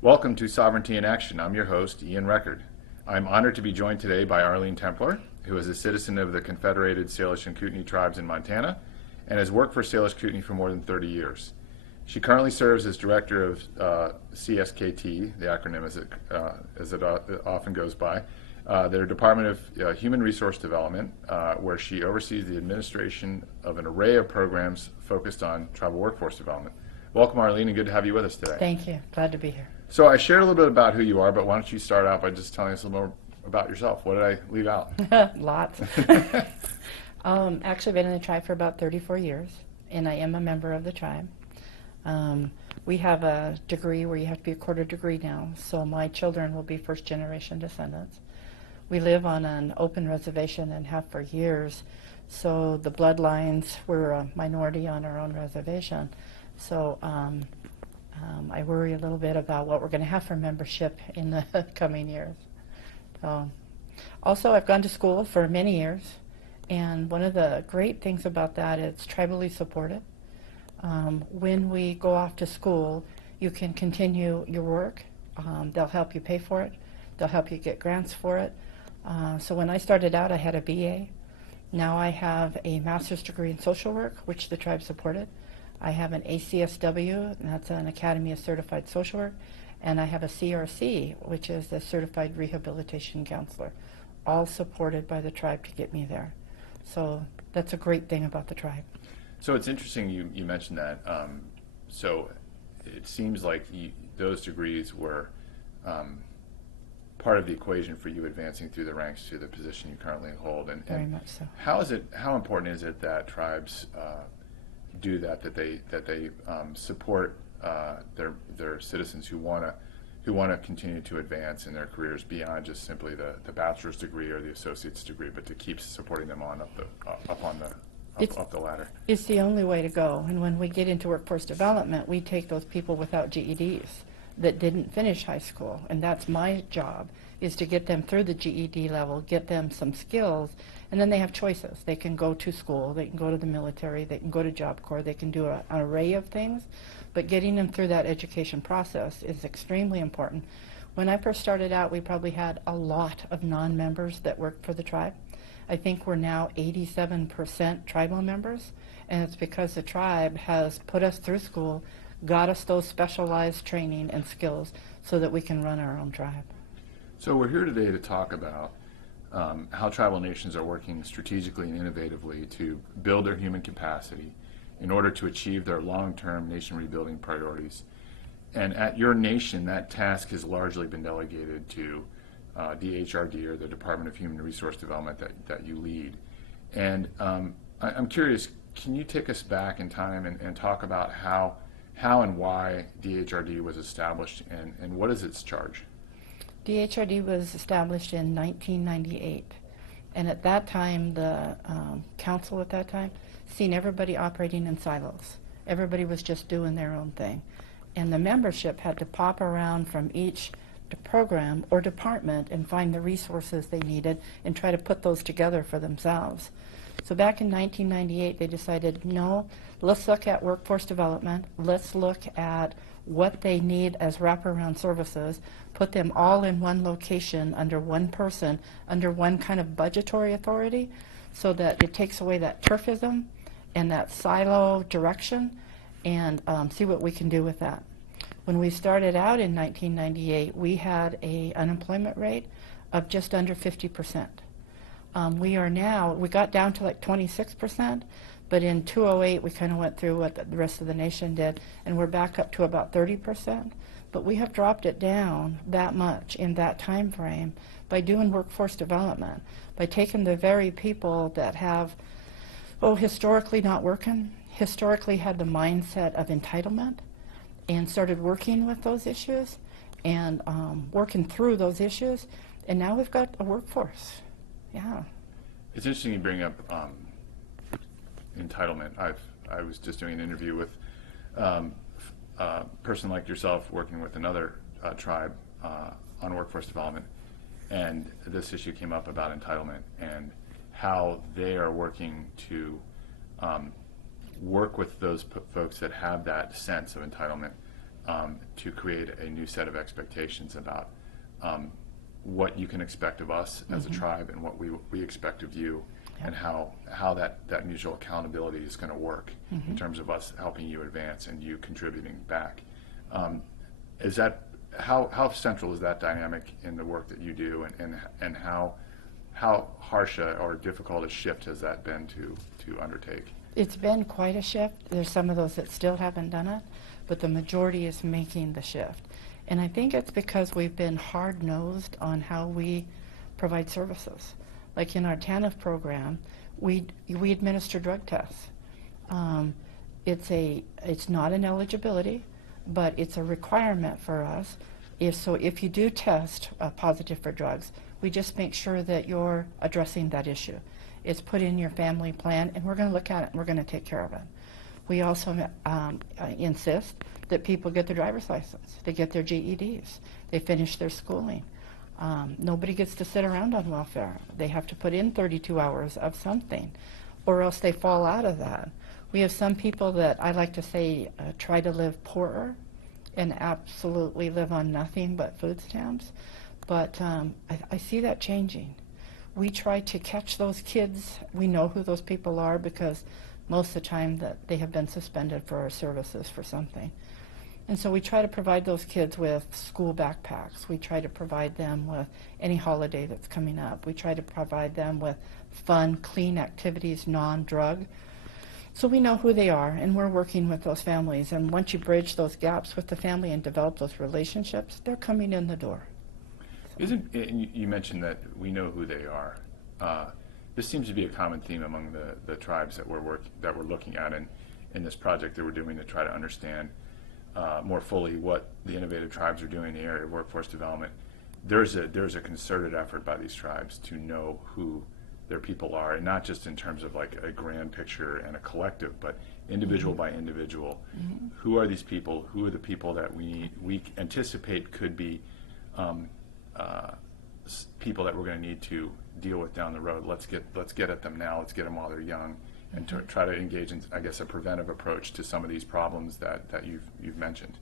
Welcome to Sovereignty in Action. I'm your host, Ian Record. I'm honored to be joined today by Arlene Templar, who is a citizen of the Confederated Salish and Kootenai tribes in Montana and has worked for Salish Kootenai for more than 30 years. She currently serves as director of CSKT, the acronym as it often goes by, their Department of Human Resource Development, where she oversees the administration of an array of programs focused on tribal workforce development. Welcome, Arlene, and good to have you with us today. Thank you. Glad to be here. So I shared a little bit about who you are, but why don't you start out by just telling us a little more about yourself? What did I leave out? Lots. Actually, been in the tribe for about 34 years, and I am a member of the tribe. We have a degree where you have to be a quarter degree now, so my children will be first-generation descendants. We live on an open reservation and have for years, so the bloodlines, we're a minority on our own reservation. So I worry a little bit about what we're going to have for membership in the coming years. Also, I've gone to school for many years, and one of the great things about that is it's tribally supported. When we go off to school, you can continue your work. They'll help you pay for it. They'll help you get grants for it. So when I started out, I had a BA. Now I have a master's degree in social work, which the tribe supported. I have an ACSW, and that's an Academy of Certified Social Work, and I have a CRC, which is the Certified Rehabilitation Counselor, all supported by the tribe to get me there. So that's a great thing about the tribe. So it's interesting you mentioned that. So it seems like those degrees were part of the equation for you advancing through the ranks to the position you currently hold. And very much so. How important is it that tribes do that they support their citizens who want to continue to advance in their careers beyond just simply the bachelor's degree or the associate's degree, but to keep supporting them on up the ladder? It's the only way to go. And when we get into workforce development, we take those people without GEDs that didn't finish high school, and that's my job, is to get them through the GED level, get them some skills, and then they have choices. They can go to school, they can go to the military, they can go to Job Corps, they can do an array of things, but getting them through that education process is extremely important. When I first started out, we probably had a lot of non-members that worked for the tribe. I think we're now 87% tribal members, and it's because the tribe has put us through school, got us those specialized training and skills so that we can run our own tribe. So we're here today to talk about how tribal nations are working strategically and innovatively to build their human capacity in order to achieve their long-term nation rebuilding priorities. And at your nation, that task has largely been delegated to DHRD, or the Department of Human Resource Development that you lead. And I'm curious, can you take us back in time and talk about how and why DHRD was established, and what is its charge? DHRD was established in 1998, and at that time the council at that time seen everybody operating in silos. Everybody was just doing their own thing, and the membership had to pop around from each program or department and find the resources they needed and try to put those together for themselves. So back in 1998 they decided, no, let's look at workforce development, let's look at what they need as wraparound services, put them all in one location under one person, under one kind of budgetary authority, so that it takes away that turfism and that silo direction, and see what we can do with that. When we started out in 1998, we had an unemployment rate of just under 50%. We got down to like 26%, but in 2008 we kind of went through what the rest of the nation did, and we're back up to about 30%. But we have dropped it down that much in that time frame by doing workforce development, by taking the very people that have, historically not working, historically had the mindset of entitlement, and started working with those issues and working through those issues, and now we've got a workforce. Yeah. It's interesting you bring up entitlement. I was just doing an interview with a person like yourself working with another tribe on workforce development, and this issue came up about entitlement and how they are working to work with those folks that have that sense of entitlement to create a new set of expectations about what you can expect of us as a tribe and what we expect of you, and how that mutual accountability is going to work in terms of us helping you advance and you contributing back. Is that how central is that dynamic in the work that you do, and how harsh or difficult a shift has that been to undertake? It's been quite a shift. There's some of those that still haven't done it, but the majority is making the shift. And I think it's because we've been hard-nosed on how we provide services. Like in our TANF program, we administer drug tests. It's not an eligibility, but it's a requirement for us. If you do test positive for drugs, we just make sure that you're addressing that issue. It's put in your family plan, and we're going to look at it, and we're going to take care of it. We also insist that people get their driver's license, they get their GEDs, they finish their schooling. Nobody gets to sit around on welfare. They have to put in 32 hours of something, or else they fall out of that. We have some people that I like to say try to live poorer and absolutely live on nothing but food stamps. But I see that changing. We try to catch those kids. We know who those people are because most of the time that they have been suspended for our services for something. And so we try to provide those kids with school backpacks. We try to provide them with any holiday that's coming up. We try to provide them with fun, clean activities, non-drug. So we know who they are, and we're working with those families. And once you bridge those gaps with the family and develop those relationships, they're coming in the door. You mentioned that we know who they are. This seems to be a common theme among the tribes that we're looking at in this project that we're doing to try to understand more fully what the innovative tribes are doing in the area of workforce development. There's a concerted effort by these tribes to know who their people are, and not just in terms of like a grand picture and a collective, but individual by individual. Who are these people? Who are the people that we anticipate could be people that we're going to need to deal with down the road? Let's get at them now. Let's get them while they're young, and to try to engage in, I guess, a preventive approach to some of these problems that you've mentioned.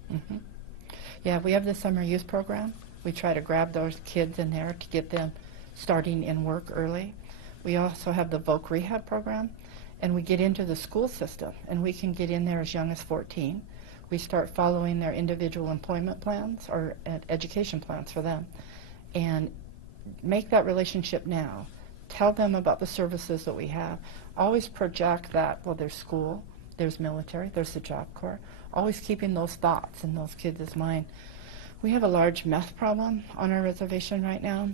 Yeah, we have the summer youth program. We try to grab those kids in there to get them starting in work early. We also have the voc rehab program, and we get into the school system, and we can get in there as young as 14. We start following their individual employment plans or education plans for them, and make that relationship now. Tell them about the services that we have. Always project that, well, there's school, there's military, there's the Job Corps. Always keeping those thoughts in those kids' mind. We have a large meth problem on our reservation right now,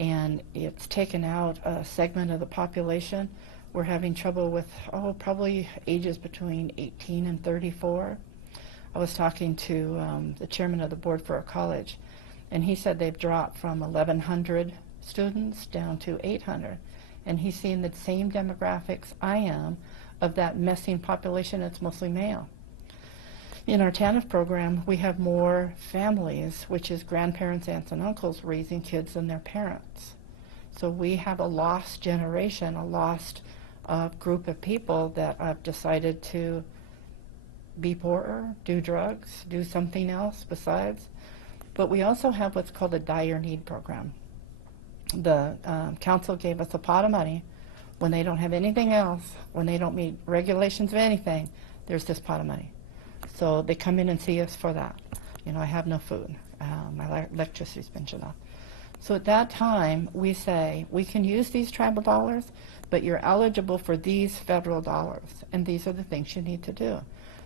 and it's taken out a segment of the population. We're having trouble with, probably ages between 18 and 34. I was talking to the chairman of the board for our college, and he said they've dropped from 1,100 students down to 800. And he's seeing the same demographics I am of that messing population that's mostly male. In our TANF program, we have more families, which is grandparents, aunts, and uncles raising kids than their parents. So we have a lost generation, a lost group of people that have decided to be poorer, do drugs, do something else besides. But we also have what's called a dire need program. The council gave us a pot of money. When they don't have anything else, when they don't meet regulations of anything, there's this pot of money. So they come in and see us for that. I have no food. My electricity's been shut off. So at that time, we say, we can use these tribal dollars, but you're eligible for these federal dollars, and these are the things you need to do.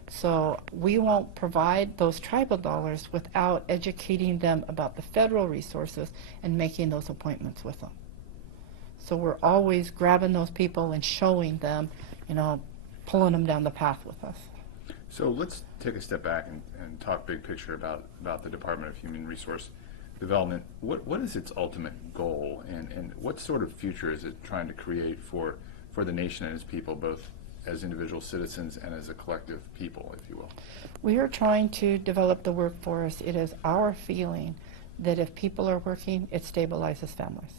So we won't provide those tribal dollars without educating them about the federal resources and making those appointments with them. So we're always grabbing those people and showing them, pulling them down the path with us. So let's take a step back and talk big picture about the Department of Human Resource Development. What is its ultimate goal, and what sort of future is it trying to create for the nation and its people, both as individual citizens and as a collective people, if you will? We are trying to develop the workforce. It is our feeling that if people are working, it stabilizes families.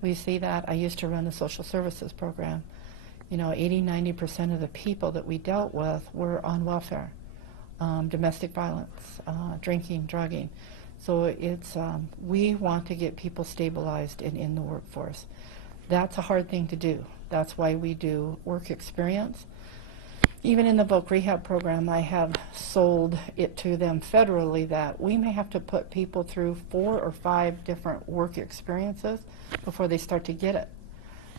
We see that. I used to run the social services program. 80–90% of the people that we dealt with were on welfare. domestic violence, drinking, drugging. So it's, we want to get people stabilized and in the workforce. That's a hard thing to do. That's why we do work experience. Even in the voc rehab program, I have sold it to them federally that we may have to put people through 4 or 5 different work experiences before they start to get it.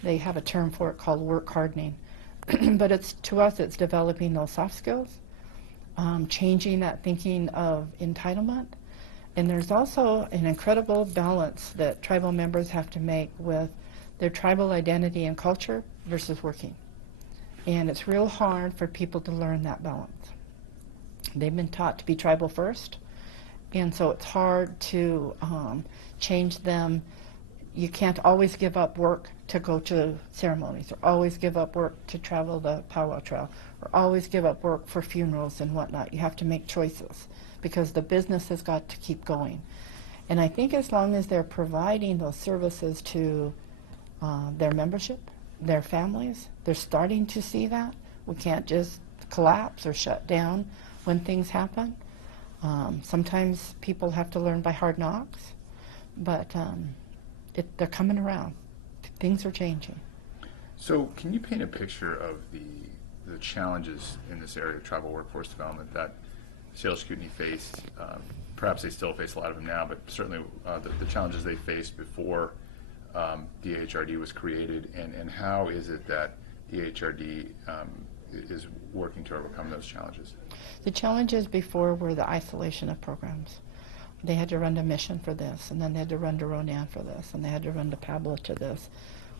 They have a term for it called work hardening. But it's, to us, it's developing those soft skills, changing that thinking of entitlement. And there's also an incredible balance that tribal members have to make with their tribal identity and culture versus working. And it's real hard for people to learn that balance. They've been taught to be tribal first, and so it's hard to change them. You can't always give up work to go to ceremonies, or always give up work to travel the powwow trail, or always give up work for funerals and whatnot. You have to make choices because the business has got to keep going. And I think as long as they're providing those services to their membership, their families, they're starting to see that. We can't just collapse or shut down when things happen. Sometimes people have to learn by hard knocks, but they're coming around. Things are changing. So can you paint a picture of the challenges in this area of tribal workforce development that Salish Kootenai faced? Perhaps they still face a lot of them now, but certainly the challenges they faced before DHRD was created, and how is it that DHRD is working to overcome those challenges? The challenges before were the isolation of programs. They had to run to Mission for this, and then they had to run to Ronan for this, and they had to run to Pablo to this.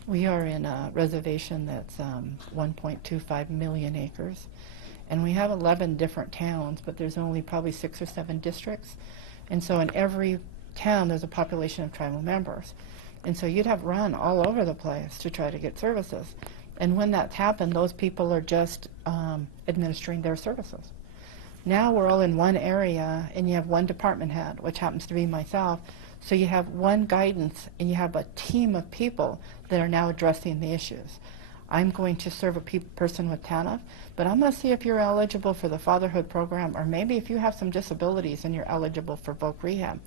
We are in a reservation that's 1.25 million acres, and we have 11 different towns, but there's only probably 6 or 7 districts. And so in every town there's a population of tribal members. And so you'd have run all over the place to try to get services. And when that's happened, those people are just administering their services. Now we're all in one area, and you have one department head, which happens to be myself. So you have one guidance, and you have a team of people that are now addressing the issues. I'm going to serve a person with TANF, but I'm going to see if you're eligible for the fatherhood program, or maybe if you have some disabilities and you're eligible for voc rehab.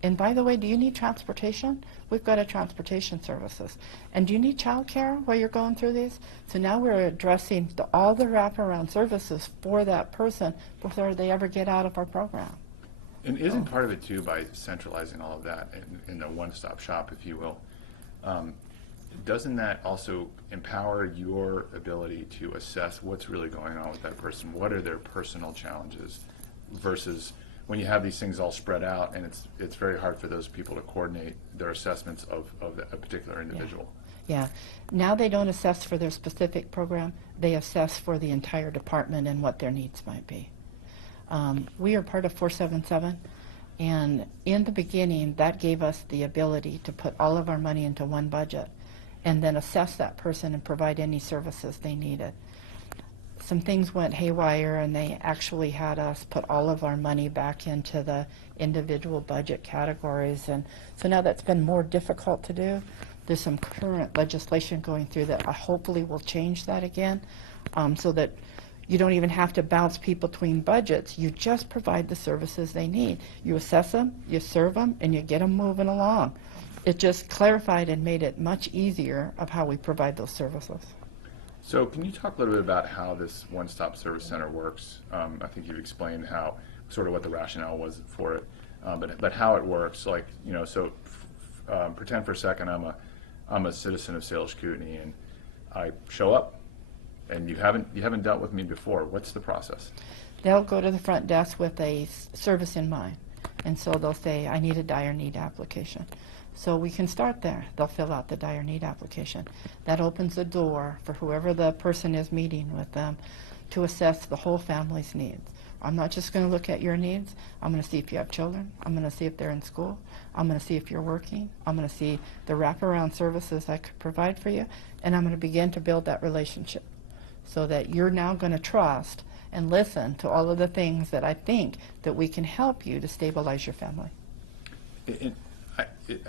And by the way, do you need transportation? We've got a transportation services. And do you need child care while you're going through these? So now we're addressing all the wraparound services for that person before they ever get out of our program. And isn't part of it, too, by centralizing all of that in a one-stop shop, if you will, doesn't that also empower your ability to assess what's really going on with that person? What are their personal challenges versus when you have these things all spread out, and it's very hard for those people to coordinate their assessments of a particular individual? Yeah. Now they don't assess for their specific program. They assess for the entire department and what their needs might be. We are part of 477, and in the beginning, that gave us the ability to put all of our money into one budget and then assess that person and provide any services they needed. Some things went haywire, and they actually had us put all of our money back into the individual budget categories, and so now that's been more difficult to do. There's some current legislation going through that hopefully will change that again, so that you don't even have to bounce people between budgets. You just provide the services they need. You assess them, you serve them, and you get them moving along. It just clarified and made it much easier of how we provide those services. So can you talk a little bit about how this one-stop service center works? I think you've explained how, sort of what the rationale was for it, but how it works. Like, you know, so pretend for a second I'm a citizen of Salish Kootenai, and I show up, and you haven't dealt with me before. What's the process? They'll go to the front desk with a service in mind, and so they'll say, I need a dire need application. So we can start there. They'll fill out the dire need application. That opens the door for whoever the person is meeting with them to assess the whole family's needs. I'm not just going to look at your needs. I'm going to see if you have children. I'm going to see if they're in school. I'm going to see if you're working. I'm going to see the wraparound services I could provide for you, and I'm going to begin to build that relationship so that you're now going to trust and listen to all of the things that I think that we can help you to stabilize your family.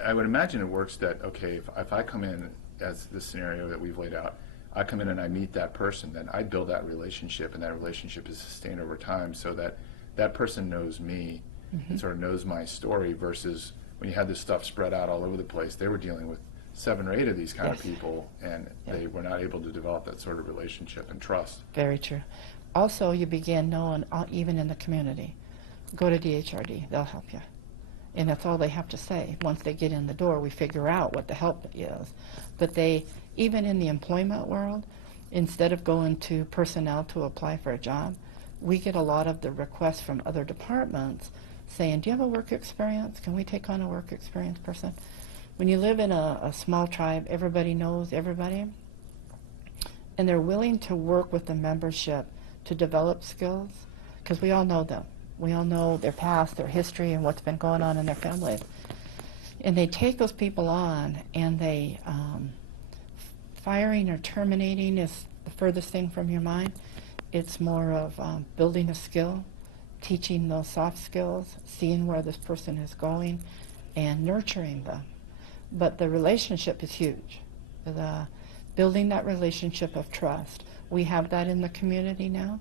I would imagine it works that, okay, if I come in as the scenario that we've laid out, I come in and I meet that person, then I build that relationship, and that relationship is sustained over time so that that person knows me and sort of knows my story, versus when you had this stuff spread out all over the place, they were dealing with 7 or 8 of these kind of people, and they were not able to develop that sort of relationship and trust. Very true. Also, you begin knowing, even in the community, go to DHRD, they'll help you. And that's all they have to say. Once they get in the door, we figure out what the help is. But they, even in the employment world, instead of going to personnel to apply for a job, we get a lot of the requests from other departments saying, do you have a work experience? Can we take on a work experience person? When you live in a small tribe, everybody knows everybody, and they're willing to work with the membership to develop skills, because we all know them. We all know their past, their history, and what's been going on in their families. And they take those people on, and they, firing or terminating is the furthest thing from your mind. It's more of building a skill, teaching those soft skills, seeing where this person is going, and nurturing them. But the relationship is huge. Building that relationship of trust. We have that in the community now,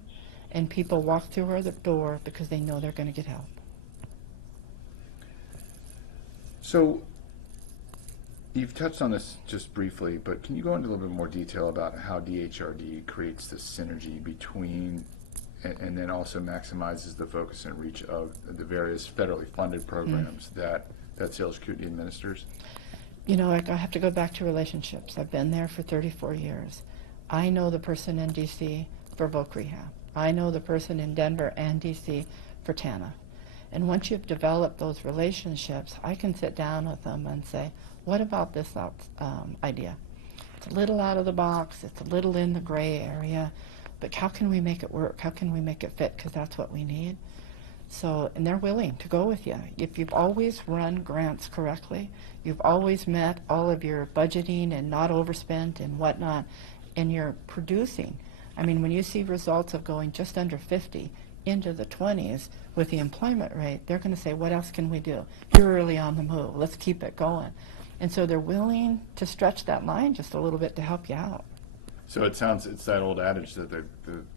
and people walk through our door because they know they're going to get help. So you've touched on this just briefly, but can you go into a little bit more detail about how DHRD creates the synergy between and then also maximizes the focus and reach of the various federally funded programs that Salish CUNY administers? You know, I have to go back to relationships. I've been there for 34 years. I know the person in D.C. for voc rehab. I know the person in Denver and D.C. for TANF. And once you've developed those relationships, I can sit down with them and say, what about this idea? It's a little out of the box. It's a little in the gray area. But how can we make it work? How can we make it fit? Because that's what we need. So, and they're willing to go with you. If you've always run grants correctly, you've always met all of your budgeting and not overspent and whatnot, and you're producing. I mean, when you see results of going just under 50 into the 20s with the employment rate, they're going to say, what else can we do? You're early on the move. Let's keep it going. And so they're willing to stretch that line just a little bit to help you out. So it sounds, it's that old adage that the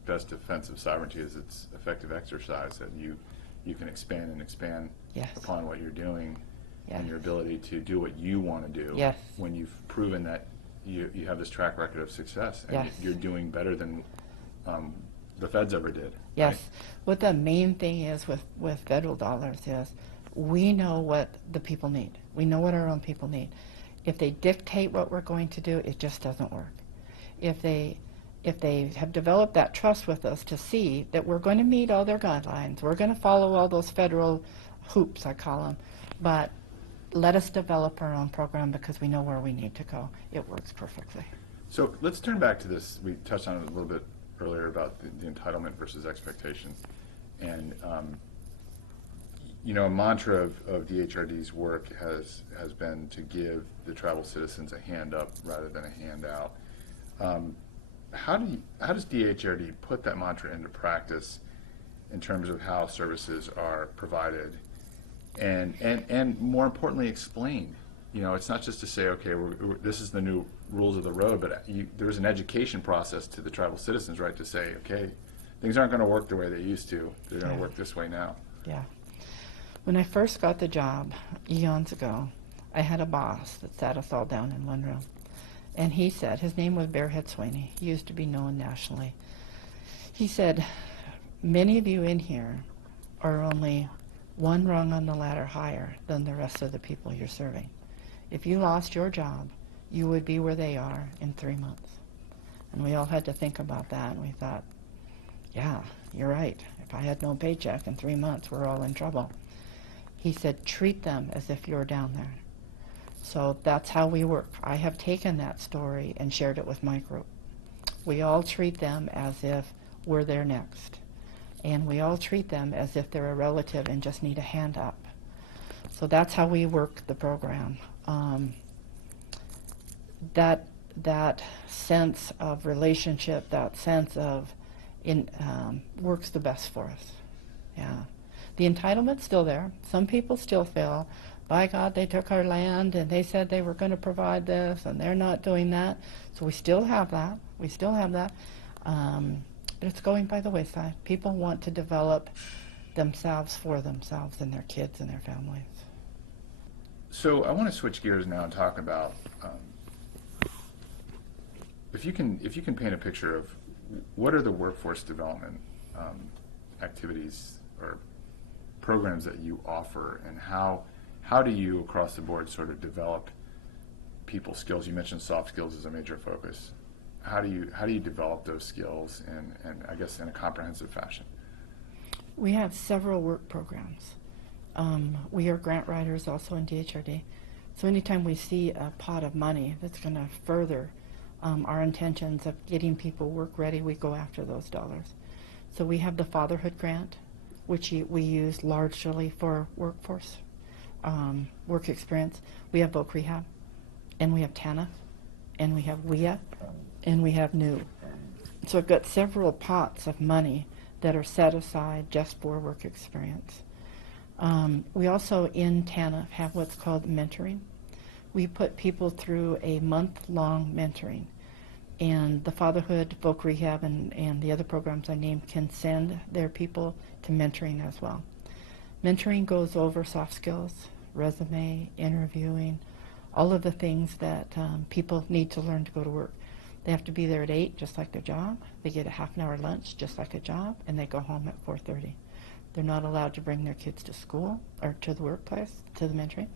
best defense of sovereignty is its effective exercise, that you can expand and expand upon what you're doing and your ability to do what you want to do when you've proven that you have this track record of success and you're doing better than the feds ever did. Yes. Right? What the main thing is with federal dollars is we know what the people need. We know what our own people need. If they dictate what we're going to do, it just doesn't work. If they have developed that trust with us to see that we're going to meet all their guidelines, we're going to follow all those federal hoops, I call them, but let us develop our own program because we know where we need to go. It works perfectly. So let's turn back to this. We touched on it a little bit earlier about the entitlement versus expectation. And you know, a mantra of DHRD's work has been to give the tribal citizens a hand up rather than a handout. How does DHRD put that mantra into practice in terms of how services are provided, and more importantly, explained? You know, it's not just to say, okay, this is the new rules of the road, but there's an education process to the tribal citizens, right? To say, okay, things aren't going to work the way they used to. They're going to work this way now. Yeah. When I first got the job eons ago, I had a boss that sat us all down in one room. And he said, his name was Bearhead Swaney. He used to be known nationally. He said, many of you in here are only one rung on the ladder higher than the rest of the people you're serving. If you lost your job, you would be where they are in 3 months. And we all had to think about that, and we thought, yeah, you're right. If I had no paycheck in 3 months, we're all in trouble. He said, treat them as if you're down there. So that's how we work. I have taken that story and shared it with my group. We all treat them as if we're there next. And we all treat them as if they're a relative and just need a hand up. So that's how we work the program. That sense of relationship, that sense of works the best for us. Yeah. The entitlement's still there. Some people still feel, by God, they took our land and they said they were going to provide this and they're not doing that. So we still have that. We still have that. But it's going by the wayside. People want to develop themselves for themselves and their kids and their families. So I want to switch gears now and talk about if you can paint a picture of what are the workforce development activities or programs that you offer, and how do you across the board sort of develop people skills? You mentioned soft skills as a major focus. How do you develop those skills and I guess in a comprehensive fashion? We have several work programs. We are grant writers also in DHRD. So anytime we see a pot of money that's going to further our intentions of getting people work ready, we go after those dollars. So we have the fatherhood grant, which we use largely for workforce, work experience. We have voc rehab, and we have TANF, and we have WIA, and we have NEW. So I've got several pots of money that are set aside just for work experience. We also in TANF have what's called mentoring. We put people through a month-long mentoring, and the fatherhood, voc rehab, and the other programs I named can send their people to mentoring as well. Mentoring goes over soft skills, resume, interviewing, all of the things that people need to learn to go to work. They have to be there at 8, just like their job. They get a half-an-hour lunch, just like a job, and they go home at 4:30. They're not allowed to bring their kids to school or to the workplace, to the mentoring.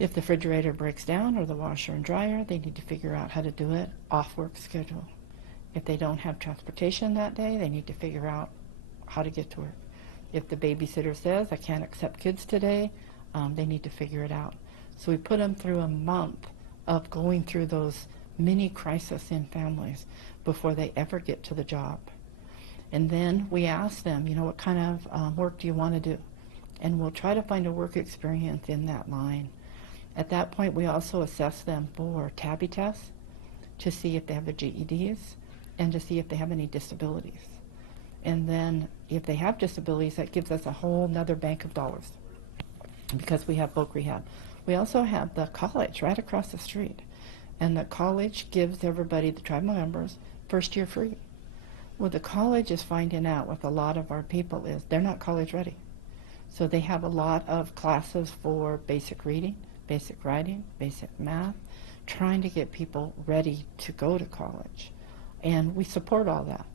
If the refrigerator breaks down or the washer and dryer, they need to figure out how to do it off work schedule. If they don't have transportation that day, they need to figure out how to get to work. If the babysitter says, I can't accept kids today, they need to figure it out. So we put them through a month of going through those mini crises in families before they ever get to the job. And then we ask them, what kind of work do you want to do? And we'll try to find a work experience in that line. At that point, we also assess them for TABI tests to see if they have their GEDs and to see if they have any disabilities. And then if they have disabilities, that gives us a whole nother bank of dollars because we have voc rehab. We also have the college right across the street. And the college gives everybody, the tribal members, first year free. What the college is finding out with a lot of our people is they're not college ready. So they have a lot of classes for basic reading, basic writing, basic math, trying to get people ready to go to college. And we support all that.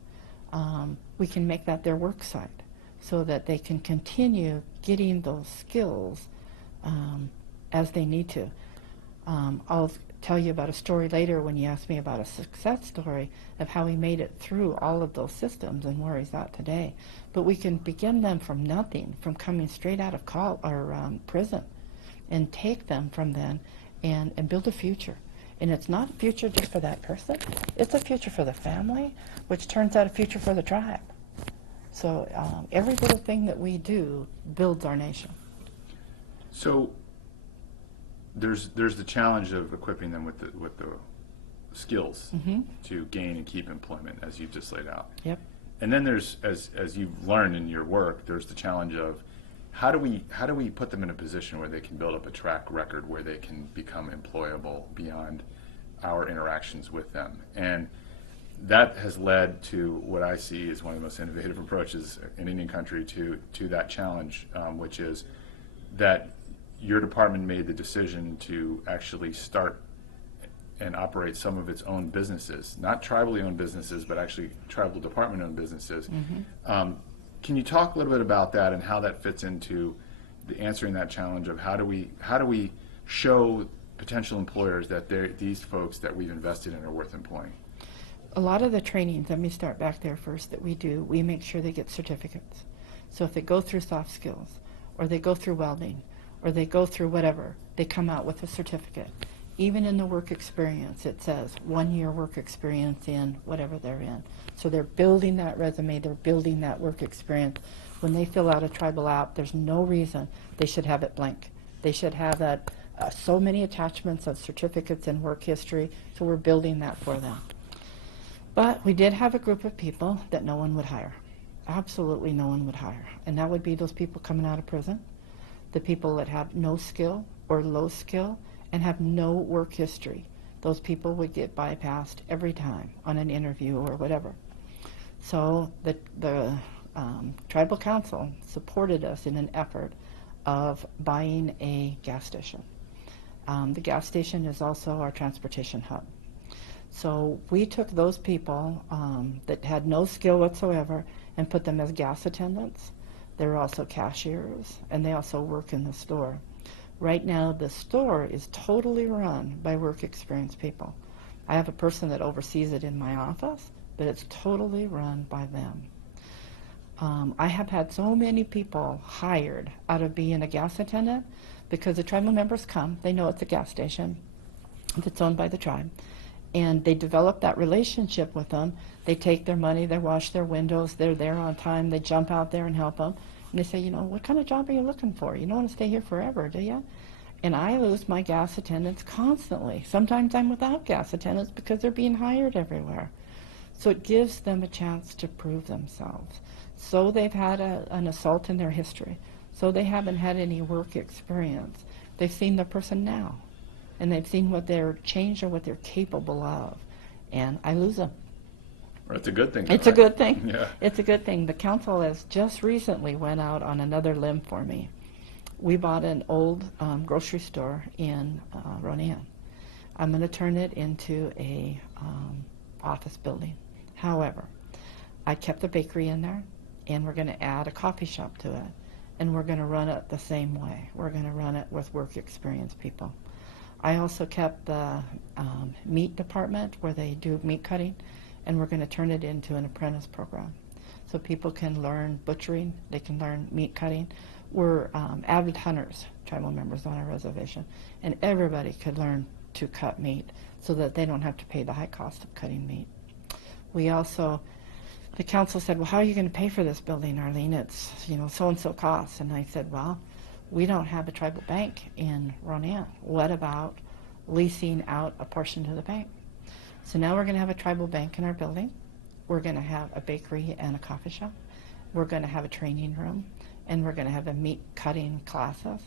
We can make that their work site so that they can continue getting those skills as they need to. I'll tell you about a story later when you ask me about a success story of how he made it through all of those systems and where he's at today. But we can begin them from nothing, from coming straight out of prison, and take them from then and build a future. And it's not a future just for that person, it's a future for the family, which turns out a future for the tribe. So every little thing that we do builds our nation. So there's the challenge of equipping them with the skills to gain and keep employment, as you've just laid out. Yep. And then there's, as you've learned in your work, there's the challenge of how do we put them in a position where they can build up a track record where they can become employable beyond our interactions with them. And that has led to what I see as one of the most innovative approaches in Indian country to that challenge, which is that your department made the decision to actually start and operate some of its own businesses, not tribally owned businesses, but actually tribal department owned businesses. Can you talk a little bit about that and how that fits into the answering that challenge of how do we show potential employers that these folks that we've invested in are worth employing? A lot of the trainings, let me start back there first, that we do, we make sure they get certificates. So if they go through soft skills, or they go through welding, or they go through whatever, they come out with a certificate. Even in the work experience, it says 1 year work experience in whatever they're in. So they're building that resume, they're building that work experience. When they fill out a tribal app, there's no reason they should have it blank. They should have that, so many attachments of certificates and work history, so we're building that for them. But we did have a group of people that no one would hire. Absolutely no one would hire. And that would be those people coming out of prison, the people that have no skill or low skill and have no work history. Those people would get bypassed every time on an interview or whatever. So the tribal council supported us in an effort of buying a gas station. The gas station is also our transportation hub. So we took those people that had no skill whatsoever and put them as gas attendants. They're also cashiers, and they also work in the store. Right now, the store is totally run by work experience people. I have a person that oversees it in my office, but it's totally run by them. I have had so many people hired out of being a gas attendant because the tribal members come, they know it's a gas station that's owned by the tribe, and they develop that relationship with them. They take their money, they wash their windows, they're there on time, they jump out there and help them. And they say, you know, what kind of job are you looking for? You don't want to stay here forever, do you? And I lose my gas attendants constantly. Sometimes I'm without gas attendants because they're being hired everywhere. So it gives them a chance to prove themselves. So they've had an assault in their history. So they haven't had any work experience. They've seen the person now. And they've seen what they're changed or what they're capable of. And I lose them. Well, it's a good thing. It's a good thing. Yeah. It's a good thing. The council has just recently went out on another limb for me. We bought an old grocery store in Ronan. I'm going to turn it into a office building. However, I kept the bakery in there, and we're going to add a coffee shop to it, and we're going to run it the same way. We're going to run it with work experience people. I also kept the meat department where they do meat cutting, and we're going to turn it into an apprentice program. So people can learn butchering, they can learn meat cutting. We're avid hunters, tribal members on our reservation, and everybody could learn to cut meat so that they don't have to pay the high cost of cutting meat. We also, the council said, well, how are you going to pay for this building, Arlene? It's, you know, so-and-so costs. And I said, well, we don't have a tribal bank in Ronan. What about leasing out a portion to the bank? So now we're going to have a tribal bank in our building. We're going to have a bakery and a coffee shop. We're going to have a training room, and we're going to have a meat cutting classes.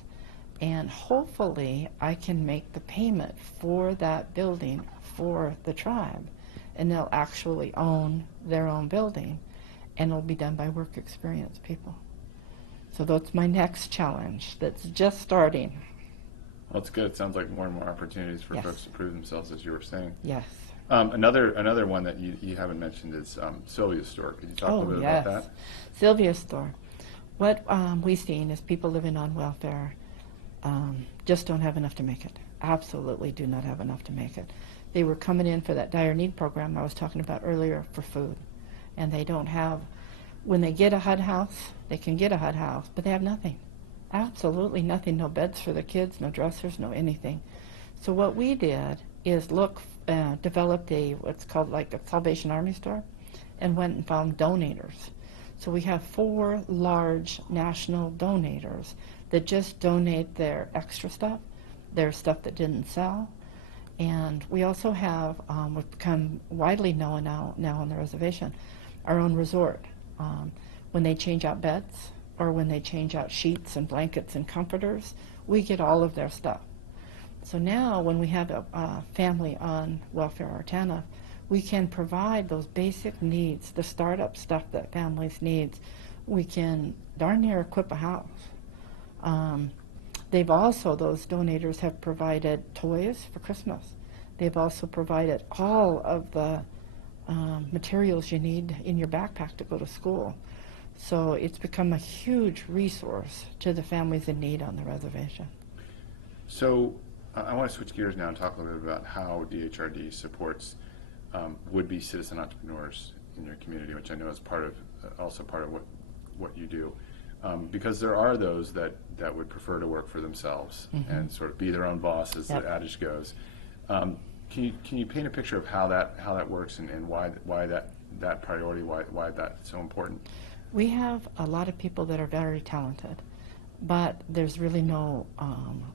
And hopefully I can make the payment for that building for the tribe, and they'll actually own their own building, and it'll be done by work experience people. So that's my next challenge that's just starting. Well, it's good. It sounds like more and more opportunities for Yes. folks to prove themselves, as you were saying. Yes. Another one that you haven't mentioned is Sylvia Store. Could you talk a little bit about that? Sylvia Store. What we've seen is people living on welfare just don't have enough to make it. Absolutely do not have enough to make it. They were coming in for that dire need program I was talking about earlier for food, and they don't have, when they get a HUD house, they can get a HUD house, but they have nothing. Absolutely nothing. No beds for the kids, no dressers, no anything. So what we did is developed what's called like a Salvation Army store, and went and found donators. So we have 4 large national donators that just donate their extra stuff, their stuff that didn't sell. And we also have, we've become widely known now on the reservation, our own resort. When they change out beds, or when they change out sheets and blankets and comforters, we get all of their stuff. So now when we have a family on welfare or TANF, we can provide those basic needs, the startup stuff that families need. We can darn near equip a house. They've also, those donators have provided toys for Christmas. They've also provided all of the materials you need in your backpack to go to school. So it's become a huge resource to the families in need on the reservation. So I want to switch gears now and talk a little bit about how DHRD supports would-be citizen entrepreneurs in your community, which I know is also part of what you do. Because there are those that would prefer to work for themselves and sort of be their own boss, as the adage goes. Can you paint a picture of how that works and why that priority, why that's so important? We have a lot of people that are very talented, but there's really no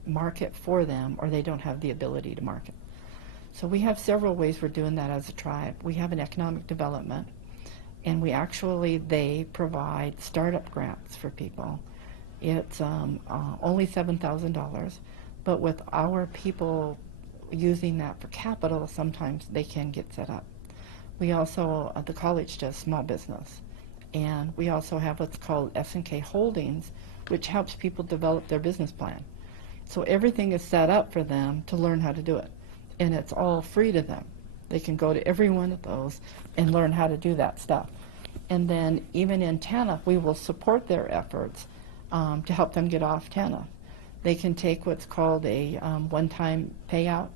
market for them, or they don't have the ability to market. So we have several ways we're doing that as a tribe. We have an economic development, and they provide startup grants for people. It's only $7,000, but with our people using that for capital, sometimes they can get set up. We also, the college does small business, And we also have what's called S&K Holdings, which helps people develop their business plan. So everything is set up for them to learn how to do it. And it's all free to them. They can go to every one of those and learn how to do that stuff. And then even in TANF, we will support their efforts to help them get off TANF. They can take what's called a one-time payout.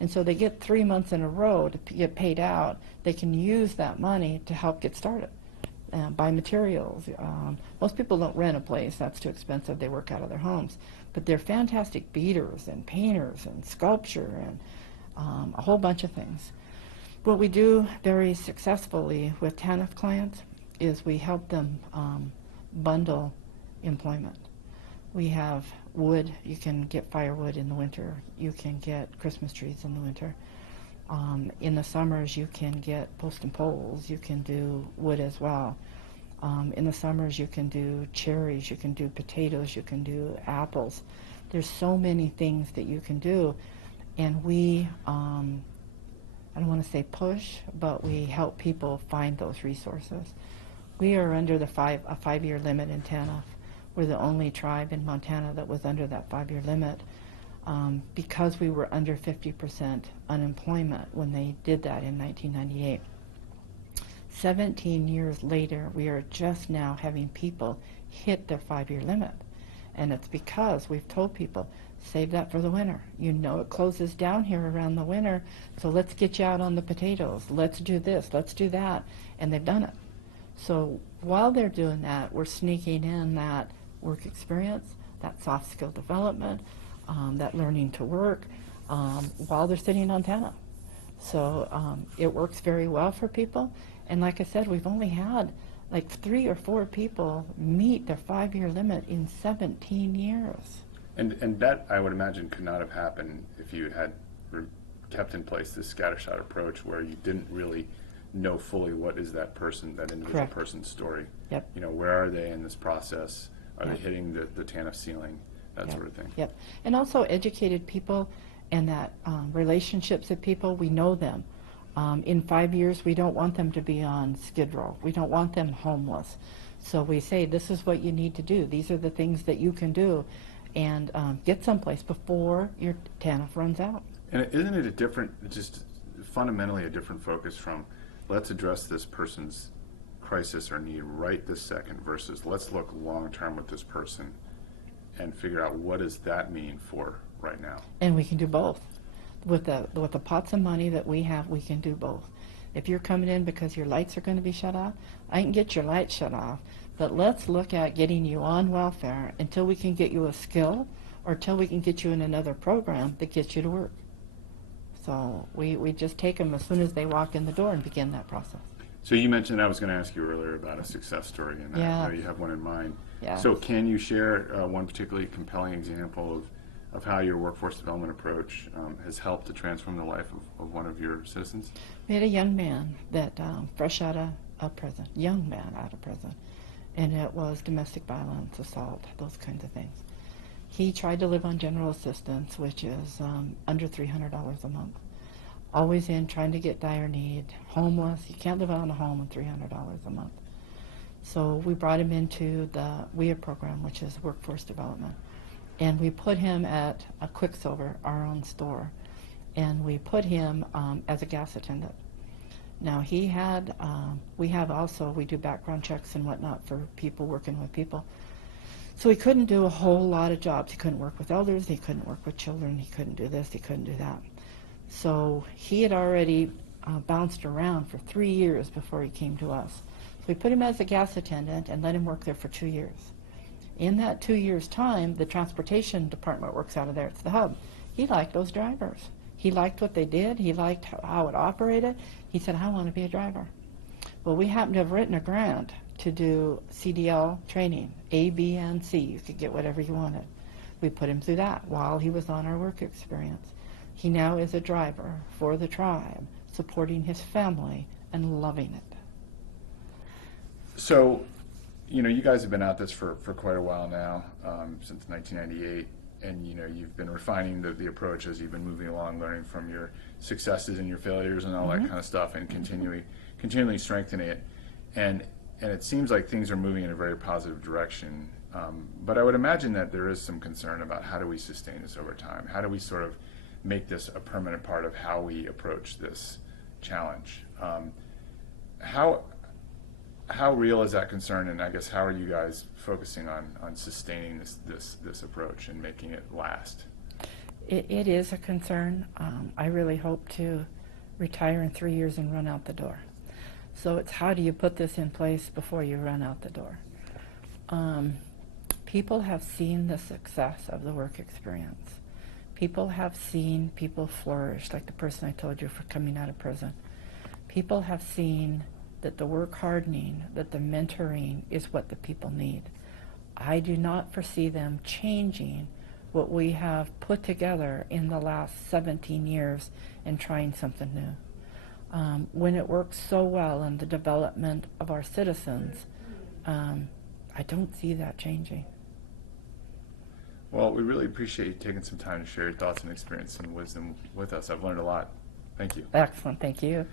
And so they get 3 months in a row to get paid out. They can use that money to help get started, buy materials. Most people don't rent a place. That's too expensive. They work out of their homes. But they're fantastic beaters and painters and sculpture and a whole bunch of things. What we do very successfully with TANF clients is we help them bundle employment. We have wood. You can get firewood in the winter. You can get Christmas trees in the winter. In the summers, you can get post and poles. You can do wood as well. In the summers, you can do cherries. You can do potatoes. You can do apples. There's so many things that you can do. And we, I don't want to say push, but we help people find those resources. We are under a 5-year limit in TANF. We're the only tribe in Montana that was under that 5-year limit because we were under 50% unemployment when they did that in 1998. 17 years later, we are just now having people hit their 5-year limit. And it's because we've told people, save that for the winter. You know it closes down here around the winter, so let's get you out on the potatoes. Let's do this, let's do that. And they've done it. So while they're doing that, we're sneaking in that work experience, that soft skill development, that learning to work while they're sitting on TANF. So it works very well for people. And like I said, we've only had like 3 or 4 people meet their 5-year limit in 17 years. And that, I would imagine, could not have happened if you had kept in place this scattershot approach where you didn't really know fully what is that person, that individual Correct. person's story. Yep. You know, where are they in this process? Are Yep. they hitting the TANF ceiling? That Yep. sort of thing. Yep. And also educated people and that relationships with people, we know them. In 5 years, we don't want them to be on Skid Row. We don't want them homeless. So we say, this is what you need to do. These are the things that you can do. And get someplace before your TANF runs out. And isn't it a different, just fundamentally a different focus from let's address this person's crisis or need right this second versus let's look long term with this person and figure out what does that mean for right now? And we can do both. With the pots of money that we have, we can do both. If you're coming in because your lights are going to be shut off, I can get your lights shut off. But let's look at getting you on welfare until we can get you a skill or until we can get you in another program that gets you to work. So we just take them as soon as they walk in the door and begin that process. So you mentioned, I was going to ask you earlier about a success story, and Yeah. I know you have one in mind. Yeah. So can you share one particularly compelling example of how your workforce development approach has helped to transform the life of one of your citizens? We had a young man that fresh out of prison, young man out of prison, and it was domestic violence, assault, those kinds of things. He tried to live on general assistance, which is under $300 a month. Always in, trying to get dire need, homeless. You can't live out in a home on $300 a month. So we brought him into the WIA program, which is workforce development. And we put him at a Quicksilver, our own store. And we put him as a gas attendant. Now he had, we do background checks and whatnot for people working with people. So he couldn't do a whole lot of jobs. He couldn't work with elders, he couldn't work with children, he couldn't do this, he couldn't do that. So he had already bounced around for 3 years before he came to us. So we put him as a gas attendant and let him work there for 2 years. In that 2 years' time, the transportation department works out of there. It's the hub. He liked those drivers. He liked what they did. He liked how it operated. He said, I want to be a driver. Well, we happened to have written a grant to do CDL training, A, B, and C. You could get whatever you wanted. We put him through that while he was on our work experience. He now is a driver for the tribe, supporting his family and loving it. So, you know, you guys have been at this for quite a while now, since 1998, and you know, you've been refining the approach as you've been moving along, learning from your successes and your failures and all that kind of stuff, and continually strengthening it. And and it seems like things are moving in a very positive direction. But I would imagine that there is some concern about how do we sustain this over time? How do we sort of make this a permanent part of how we approach this challenge? How real is that concern, and I guess how are you guys focusing on sustaining this approach and making it last? It is a concern. I really hope to retire in 3 years and run out the door. So it's how do you put this in place before you run out the door? People have seen the success of the work experience. People have seen people flourish, like the person I told you for coming out of prison. People have seen that the work hardening, that the mentoring is what the people need. I do not foresee them changing what we have put together in the last 17 years and trying something new. When it works so well in the development of our citizens, I don't see that changing. Well, we really appreciate you taking some time to share your thoughts and experience and wisdom with us. I've learned a lot. Thank you. Excellent, thank you.